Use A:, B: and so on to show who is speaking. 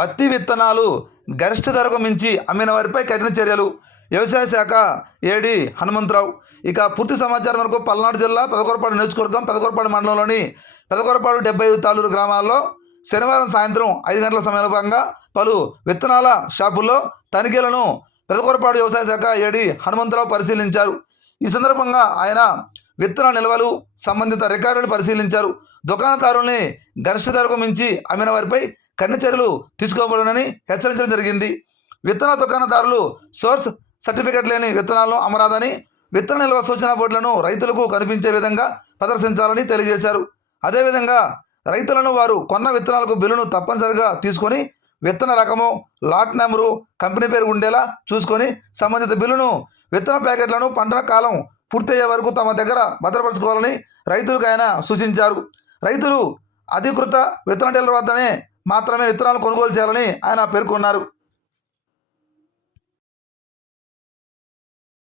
A: పత్తి విత్తనాలు గరిష్ట ధరకు మించి అమ్మిన వారిపై కఠిన చర్యలు. వ్యవసాయ శాఖ ఏడి హనుమంతరావు. ఇక పూర్తి సమాచారం వరకు పల్నాడు జిల్లా పెదకొరపాడు నియోజకవర్గం పెదకొరపాడు మండలంలోని పెదకొరపాడు డెబ్బై ఐదు తాలూరు గ్రామాల్లో శనివారం సాయంత్రం ఐదు గంటల సమయంలో భాగంగా పలు విత్తనాల షాపుల్లో తనిఖీలను పెదకొరపాడు వ్యవసాయ శాఖ ఏడి హనుమంతరావు పరిశీలించారు. ఈ సందర్భంగా ఆయన విత్తన నిల్వలు సంబంధిత రికార్డులు పరిశీలించారు. దుకాణదారుల్ని గరిష్ట ధరకు మించి అమ్మిన వారిపై కఠిన చర్యలు తీసుకోబడునని హెచ్చరించడం జరిగింది. విత్తన దుకాణదారులు సోర్స్ సర్టిఫికెట్ లేని విత్తనాలను అమరాదని విత్తన నిల్వ సూచన బోర్డులను రైతులకు కనిపించే విధంగా ప్రదర్శించాలని తెలియజేశారు. అదేవిధంగా రైతులను వారు కొన్న విత్తనాలకు బిల్లును తప్పనిసరిగా తీసుకొని విత్తన రకము లాట్ నెంబరు కంపెనీ పేరు ఉండేలా చూసుకొని సంబంధిత బిల్లును విత్తన ప్యాకెట్లను పంటల కాలం పూర్తయ్యే వరకు తమ దగ్గర భద్రపరచుకోవాలని రైతులకు ఆయన సూచించారు. రైతులు అధికృత విత్తన డీలర్ వద్దనే మాత్రమే విత్తనాలు కొనుగోలు చేయాలని ఆయన పేర్కొన్నారు.